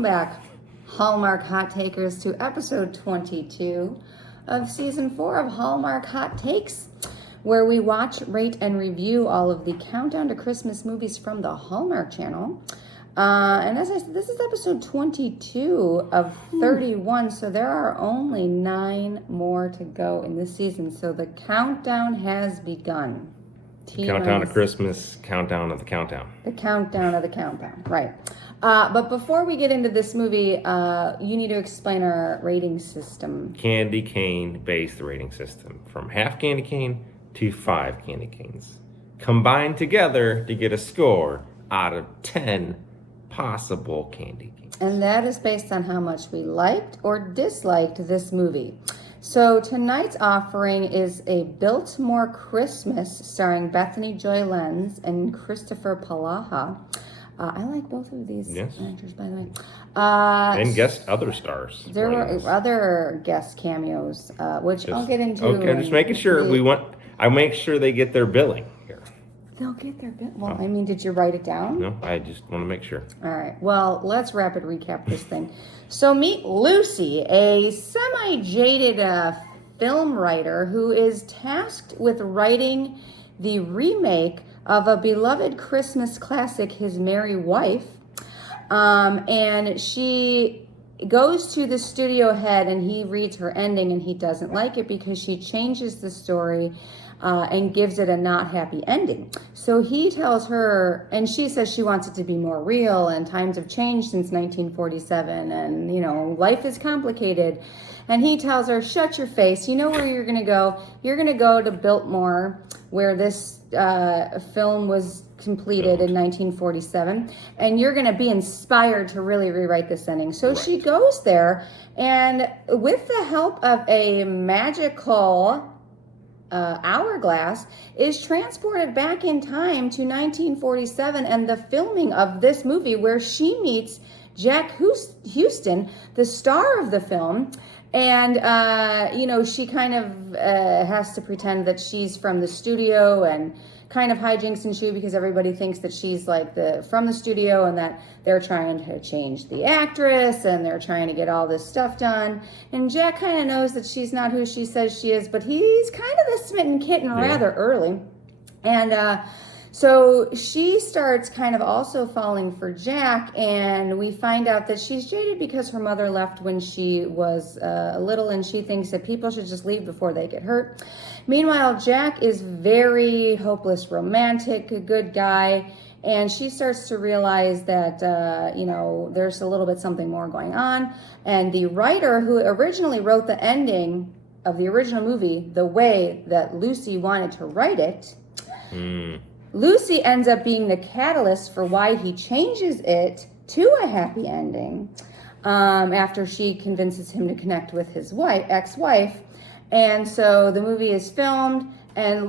Welcome back, Hallmark Hot Takers, to episode 22 of season 4 of Hallmark Hot Takes, where we watch, rate, and review all of the countdown to Christmas movies from the Hallmark Channel. And as I said, this is episode 22 of 31, so there are only 9 more to go in this season. So the countdown has begun. Countdown to Christmas, countdown of the countdown. The countdown of the countdown, right. But before we get into this movie, you need to explain our rating system. Candy cane based rating system. From half candy cane to 5 candy canes. Combined together to get a score out of 10 possible candy canes. And that is based on how much we liked or disliked this movie. So tonight's offering is A Biltmore Christmas, starring Bethany, Joy-Lenz, and Kristoffer Polaha. I like both of these actors, by the way. And guest other stars. There were other guest cameos, which I'll get into. Okay, just making sure I make sure they get their billing here. They'll get their bill. Well, I mean, did you write it down? No, I just want to make sure. All right. Well, let's rapid recap this thing. So meet Lucy, a semi-jaded film writer who is tasked with writing the remake of a beloved Christmas classic, His Merry Wife. And she goes to the studio head and he reads her ending and he doesn't like it because she changes the story and gives it a not happy ending. So he tells her, and she says she wants it to be more real, and times have changed since 1947, and, you know, life is complicated. And he tells her, shut your face. You know where you're going to go? You're going to go to Biltmore, where this film was completed in 1947, and you're going to be inspired to really rewrite this ending. So she goes there, and with the help of a magical hourglass, is transported back in time to 1947 and the filming of this movie, where she meets Jack Huston, the star of the film. And, you know, she kind of has to pretend that she's from the studio and kind of hijinks ensue because everybody thinks that she's like from the studio and that they're trying to change the actress and they're trying to get all this stuff done. And Jack kind of knows that she's not who she says she is, but he's kind of the smitten kitten rather early. And so she starts kind of also falling for Jack, and we find out that she's jaded because her mother left when she was little, and she thinks that people should just leave before they get hurt. Meanwhile, Jack is very hopeless romantic, a good guy, and she starts to realize that, you know, there's a little bit something more going on. And the writer who originally wrote the ending of the original movie the way that Lucy wanted to write it, Lucy ends up being the catalyst for why he changes it to a happy ending after she convinces him to connect with his ex-wife. And so the movie is filmed, and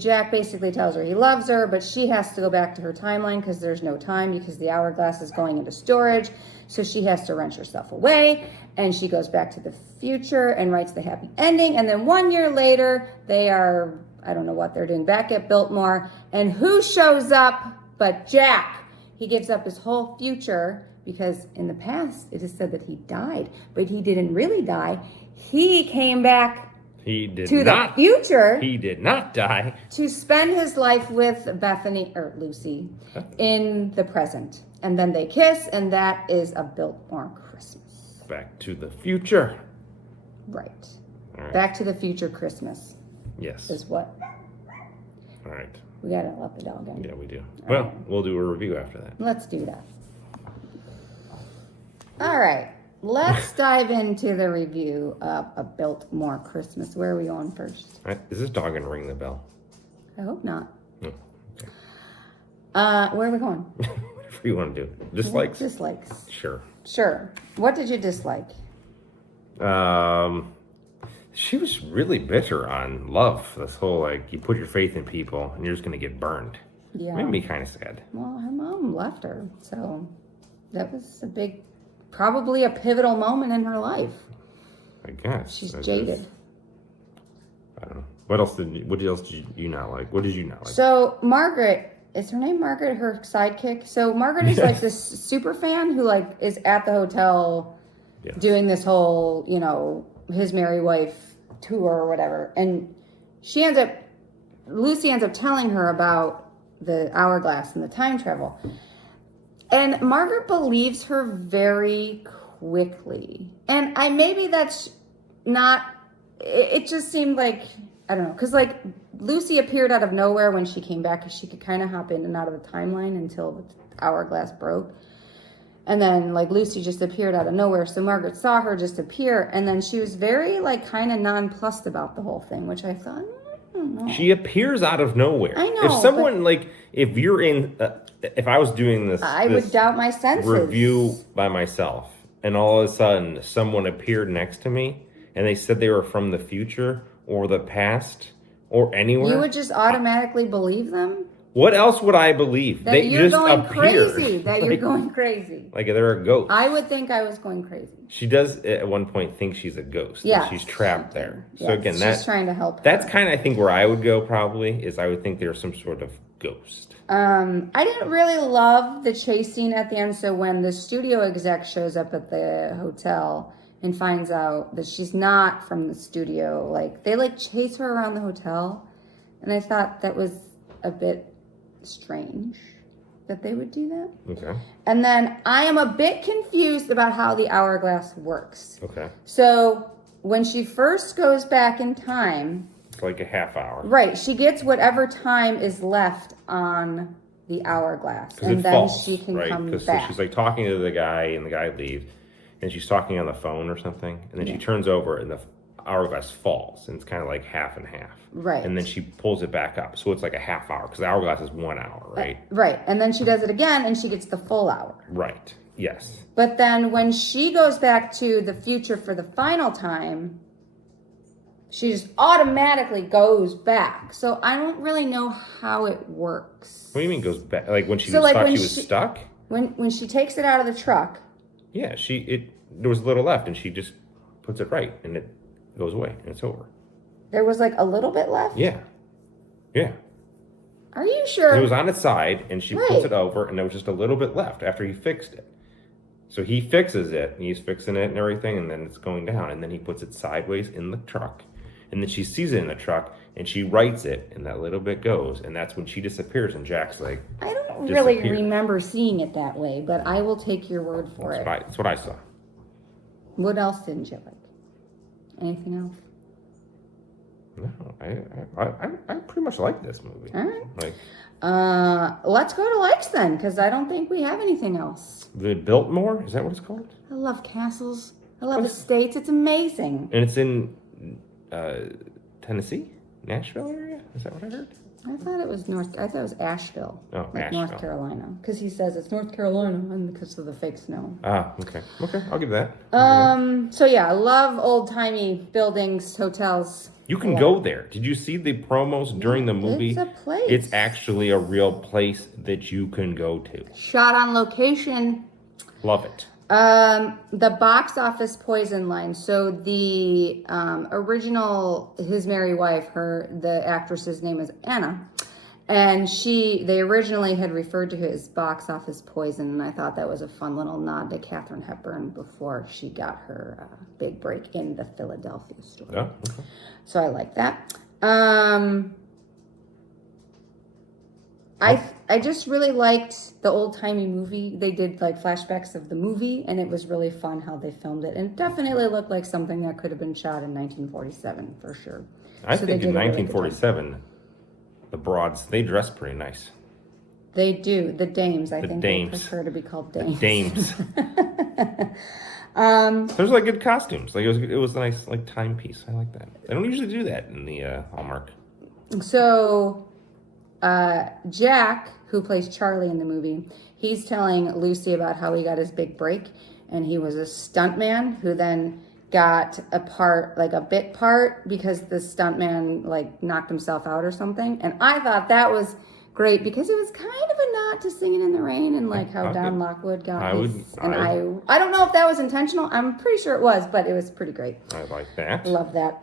Jack basically tells her he loves her, but she has to go back to her timeline because there's no time because the hourglass is going into storage. So she has to wrench herself away, and she goes back to the future and writes the happy ending. And then 1 year later, they are, I don't know what they're doing, back at Biltmore. And who shows up but Jack? He gives up his whole future because in the past it is said that he died, but he didn't really die. He came back the future. He did not die. To spend his life with Bethany, or Lucy, in the present. And then they kiss, and that is A Biltmore Christmas. Back to the future. Right. All right. Back to the future Christmas. Yes. Is what? All right. We gotta let the dog in. Yeah, we do. Well, we'll do a review after that. Let's do that. All right. Let's dive into the review of A Biltmore Christmas. Where are we going first? All right. Is this dog gonna ring the bell? I hope not. No. Okay. Where are we going? Whatever you want to do. Dislikes? Dislikes. Sure. What did you dislike? She was really bitter on love. This whole, like, you put your faith in people and you're just going to get burned. Yeah. Made me kind of sad. Well, her mom left her, so that was probably a pivotal moment in her life. I guess. She's jaded. I don't know. What else did you not like? What did you not like? So, Margaret is her name Margaret, her sidekick? So Margaret is like this super fan who like is at the hotel doing this whole, you know, his Merry Wife tour or whatever. And Lucy ends up telling her about the hourglass and the time travel. And Margaret believes her very quickly. And maybe that's not, it just seemed like, I don't know, because like Lucy appeared out of nowhere when she came back because she could kind of hop in and out of the timeline until the hourglass broke. And then like Lucy just appeared out of nowhere. So Margaret saw her just appear. And then she was very like kind of nonplussed about the whole thing, which I thought, I don't know. She appears out of nowhere. I know. If someone if you're in, if I was doing this, I would doubt my senses. Review by myself, and all of a sudden someone appeared next to me, and they said they were from the future or the past or anywhere. You would just automatically believe them? What else would I believe? That they you're just going appeared. crazy. That you're going crazy. Like they're a ghost. I would think I was going crazy. She does at one point think she's a ghost. Yeah. She's trapped there. So Yes, again, she's trying to help her. That's kind of I think where I would go probably is I would think there's some sort of ghost. I didn't really love the chase scene at the end. So when the studio exec shows up at the hotel and finds out that she's not from the studio, like they like chase her around the hotel, and I thought that was a bit strange that they would do that. Okay. And then I am a bit confused about how the hourglass works. Okay. So when she first goes back in time, It's like a half hour. right, she gets whatever time is left on the hourglass, and then falls, she can right? come Because back. she's like talking to the guy, and the guy leaves, and she's talking on the phone or something, and then she turns over, and the hourglass falls, and it's kind of like half and half. Right. And then she pulls it back up, so it's like a half hour because the hourglass is 1 hour, right? Right, and then she does it again, and she gets the full hour. Right. Yes. But then when she goes back to the future for the final time, she just automatically goes back. So I don't really know how it works. What do you mean goes back? Like when she So, was like, thought when she was stuck? When she takes it out of the truck, Yeah, there was a little left, and she just puts it right, and it goes away, and it's over. there was like a little bit left. Yeah. Yeah. Are you sure? It was on its side, and she puts Right. it over, and there was just a little bit left after he fixed it. So he fixes it, and he's fixing it and everything, and then it's going down, and then he puts it sideways in the truck. And then she sees it in the truck, and she writes it, and that little bit goes, and that's when she disappears, and Jack's like, I don't really disappeared. remember seeing it that way, but I will take your word for it. that's what I saw. What else didn't you like? Anything else? No, I pretty much like this movie. All right. Like Let's go to likes then, because I don't think we have anything else. the Biltmore, is that what it's called? I love castles. I love estates. It's amazing. And it's in Tennessee, Nashville area. Is that what I heard? I thought it was Asheville. Oh, like Asheville. North Carolina. Because he says it's North Carolina and because of the fake snow. Ah, okay, I'll give that. So yeah, I love old-timey buildings, hotels. You can go there. Did you see the promos during the movie? It's a place. It's actually a real place that you can go to. Shot on location. Love it. The box office poison line. So the original His Merry Wife, the actress's name is Anna, and they originally had referred to his box office poison, and I thought that was a fun little nod to Katharine Hepburn before she got her big break in the Philadelphia story. Oh, okay. So I like that. I just really liked the old-timey movie. They did like flashbacks of the movie, and it was really fun how they filmed it. And it definitely looked like something that could have been shot in 1947 for sure. I So think they in did a really good job. 1947, the broads, they dress pretty nice. They do. The dames, I think dames. they prefer to be called dames. Dames. There's like good costumes. Like it was a nice like timepiece. I like that. They don't usually do that in the Hallmark. So Jack, who plays Charlie in the movie, he's telling Lucy about how he got his big break, and he was a stuntman who then got a bit part because the stuntman like knocked himself out or something. And I thought that was great because it was kind of a nod to Singing in the Rain and like how Don Lockwood got I don't know if that was intentional. I'm pretty sure it was, but it was pretty great. I like that. Love that.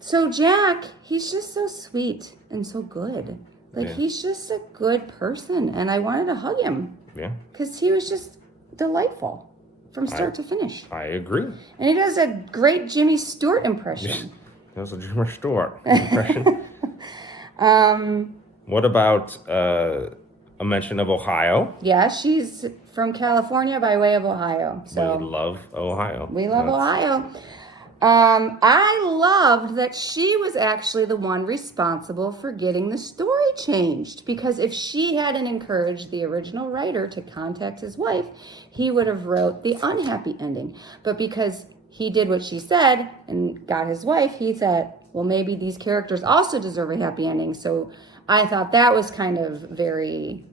So Jack, he's just so sweet and so good. Like, he's just a good person, and I wanted to hug him. Yeah. Because he was just delightful from start to finish. I agree. And he does a great Jimmy Stewart impression. That was a Jimmy Stewart impression. What about a mention of Ohio? Yeah, she's from California by way of Ohio. So we love Ohio. We love Ohio. I loved that she was actually the one responsible for getting the story changed, because if she hadn't encouraged the original writer to contact his wife, he would have wrote the unhappy ending. But because he did what she said and got his wife, he thought, well, maybe these characters also deserve a happy ending. So I thought that was kind of very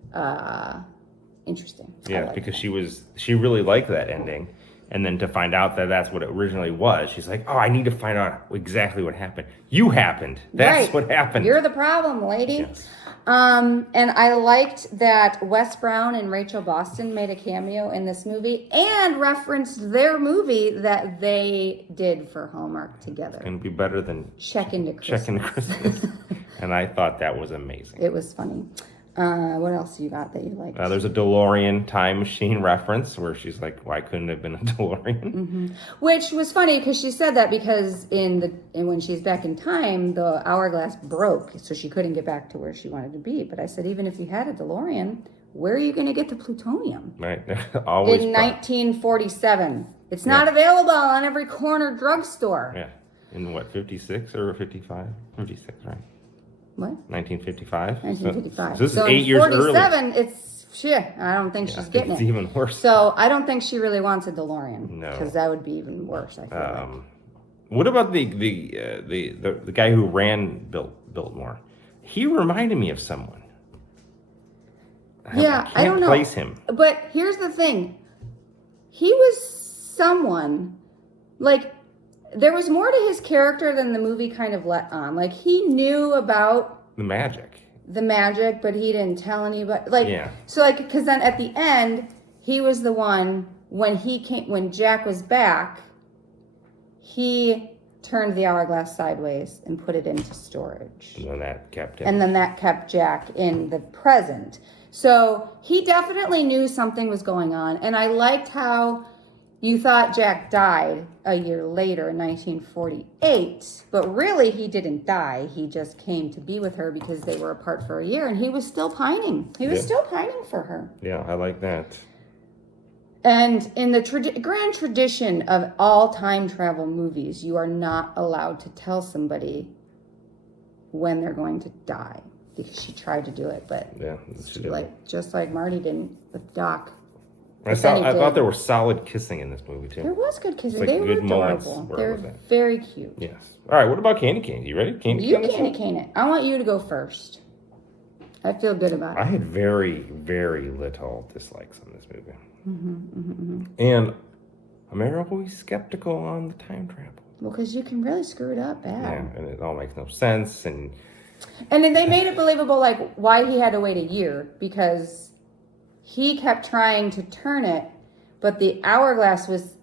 interesting. Yeah, because she really liked that ending. And then to find out that that's what it originally was, she's like, oh, I need to find out exactly what happened. You happened. That's what happened. You're the problem, lady. Yes. And I liked that Wes Brown and Rachel Boston made a cameo in this movie and referenced their movie that they did for Hallmark together. It's going to be better than Check into Christmas. And I thought that was amazing. It was funny. What else you got that you liked? There's a DeLorean time machine reference where she's like, why couldn't it have been a DeLorean? Mm-hmm. Which was funny because she said that because when she's back in time, the hourglass broke, so she couldn't get back to where she wanted to be. But I said, even if you had a DeLorean, where are you going to get the plutonium? Right. Always in 1947. It's not available on every corner drugstore. Yeah. In what, 56 or 55? 56, right? What? 1955. 1955. So this is 8 years early. 47, it's shit. I don't think she's getting it. It's even worse. So I don't think she really wants a DeLorean. No. Because that would be even worse, I feel like. What about the guy who ran Biltmore? He reminded me of someone. I don't know. Place him. But here's the thing. He was someone, like, there was more to his character than the movie kind of let on. Like, he knew about the magic, but he didn't tell anybody. Like, so like, because then at the end, he was the one when Jack was back, he turned the hourglass sideways and put it into storage. And then that kept him. And then that kept Jack in the present. So he definitely knew something was going on. And I liked how you thought Jack died a year later in 1948, but really he didn't die. He just came to be with her because they were apart for a year, and he was still pining. He was still pining for her. Yeah, I like that. And in the grand tradition of all time travel movies, you are not allowed to tell somebody when they're going to die, because she tried to do it, but just like Marty didn't with Doc. I thought there were solid kissing in this movie too. There was good kissing. Like they were good adorable. They're very cute. Yes. All right. What about candy cane? You ready? Candy cane it. I want you to go first. I feel good about it. I had very, very little dislikes on this movie. And I'm always skeptical on the time travel. Well, because you can really screw it up bad. Yeah, and it all makes no sense. And then they made it believable, like why he had to wait a year, because he kept trying to turn it, but the hourglass was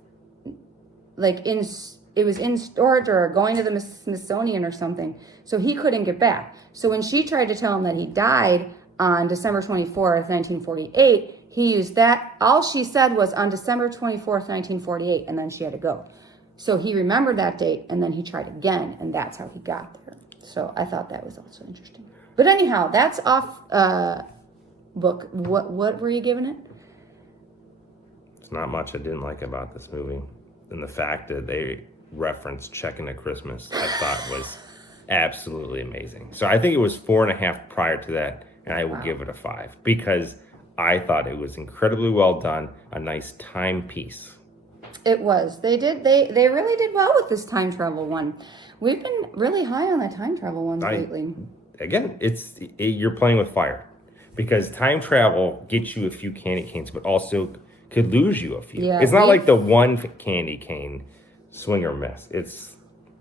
like in storage or going to the Smithsonian or something. So he couldn't get back. So when she tried to tell him that he died on December 24th, 1948, he used that. All she said was on December 24th, 1948, and then she had to go. So he remembered that date, and then he tried again, and that's how he got there. So I thought that was also interesting. But anyhow, that's off book. What were you giving it? It's not much I didn't like about this movie. And the fact that they referenced Check Into Christmas, I thought was absolutely amazing. So I think it was 4.5 prior to that, and I would give it a 5 because I thought it was incredibly well done, a nice timepiece. It was. They really did well with this time travel one. We've been really high on the time travel ones lately. Again, you're playing with fire. Because time travel gets you a few candy canes, but also could lose you a few. Yeah, it's not like the one candy cane swing or miss. It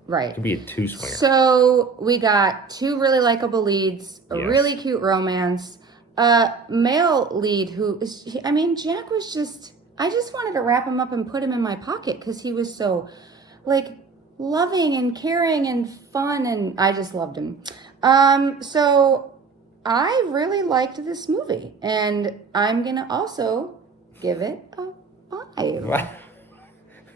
could be a 2-swinger. So we got 2 really likable leads, a really cute romance, a male lead Jack was just, I just wanted to wrap him up and put him in my pocket because he was so, like, loving and caring and fun, and I just loved him. So I really liked this movie, and I'm going to also give it a 5. What?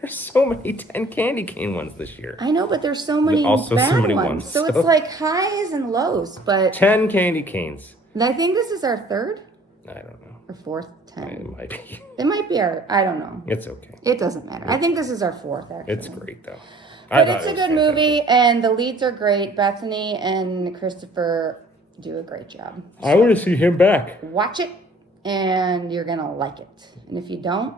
There's so many 10 candy cane ones this year. I know, but there's so many also bad so many ones. ones. So it's like highs and lows, but 10 candy canes. I think this is our third I don't know. or fourth 10. It might be. It might be our, I don't know. It's okay. It doesn't matter. I think this is our fourth, actually. It's great, though. But it's a good movie, and the leads are great. Bethany and Kristoffer do a great job. So I want to see him back. watch it, and you're going to like it. And if you don't,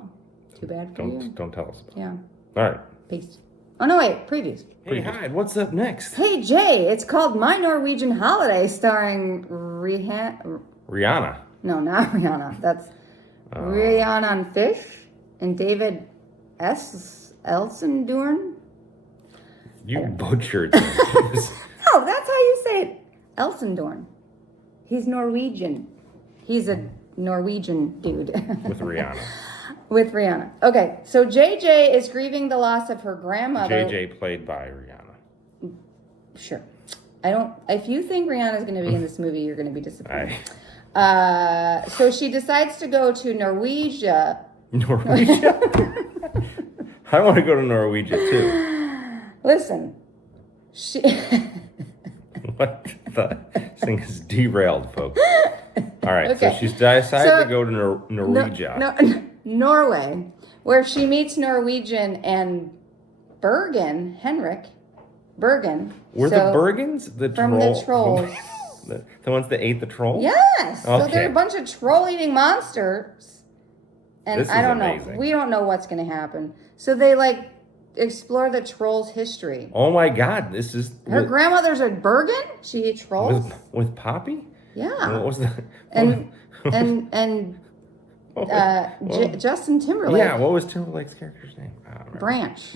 too bad for you. Don't tell us. Yeah. All right. Peace. Oh, no, wait. Previews. Hey, Hyde, what's up next? Hey, Jay. It's called My Norwegian Holiday, starring Rihanna. No, not Rihanna. That's Rhiannon Fish and David S. Elsendorn. You butchered this. No, that's how you say it. Elsendorn. He's Norwegian. He's a Norwegian dude. With Rihanna. With Rihanna. Okay, so JJ is grieving the loss of her grandmother. JJ played by Rihanna. Sure. I don't. If you think Rihanna's going to be in this movie, you're going to be disappointed. So she decides to go to Norwegia. Norwegia? I want to go to Norwegia too. Listen, she. What the thing is derailed, folks. All right, Okay. so she's decided to go to Norwegia. Norway, where she meets Norwegian and Bergen, Henrik Bergen. Were So- the Bergens the from the trolls? The ones that ate the troll? Yes. So Okay. they're a bunch of troll-eating monsters. And This I is don't amazing. know. We don't know what's going to happen. So they explore the trolls' history. Oh my God! This is Her grandmother's a Bergen. She ate trolls. with Poppy. Yeah. What was the And Justin Timberlake. Yeah, what was Timberlake's character's name? I don't remember. Branch.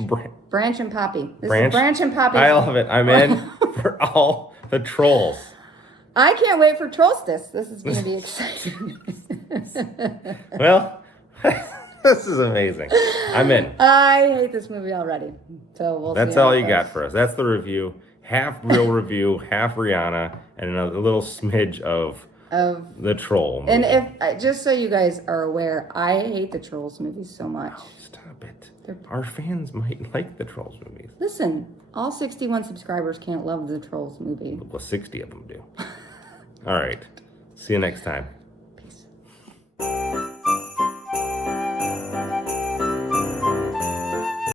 Branch and Poppy. This Branch? is Branch and Poppy. I love it. I'm in for all the trolls. I can't wait for Trollstice. This is going to be exciting. Well, this is amazing. I'm in. I hate this movie already. So we'll That's see how all it you goes. got for us. That's the review. Half real review, half Rihanna, and a little smidge of the troll movie. And if just so you guys are aware, I hate the Trolls movies so much. Stop it. Our fans might like the Trolls movies. Listen, all 61 subscribers can't love the Trolls movie. Well, 60 of them do. All right. See you next time.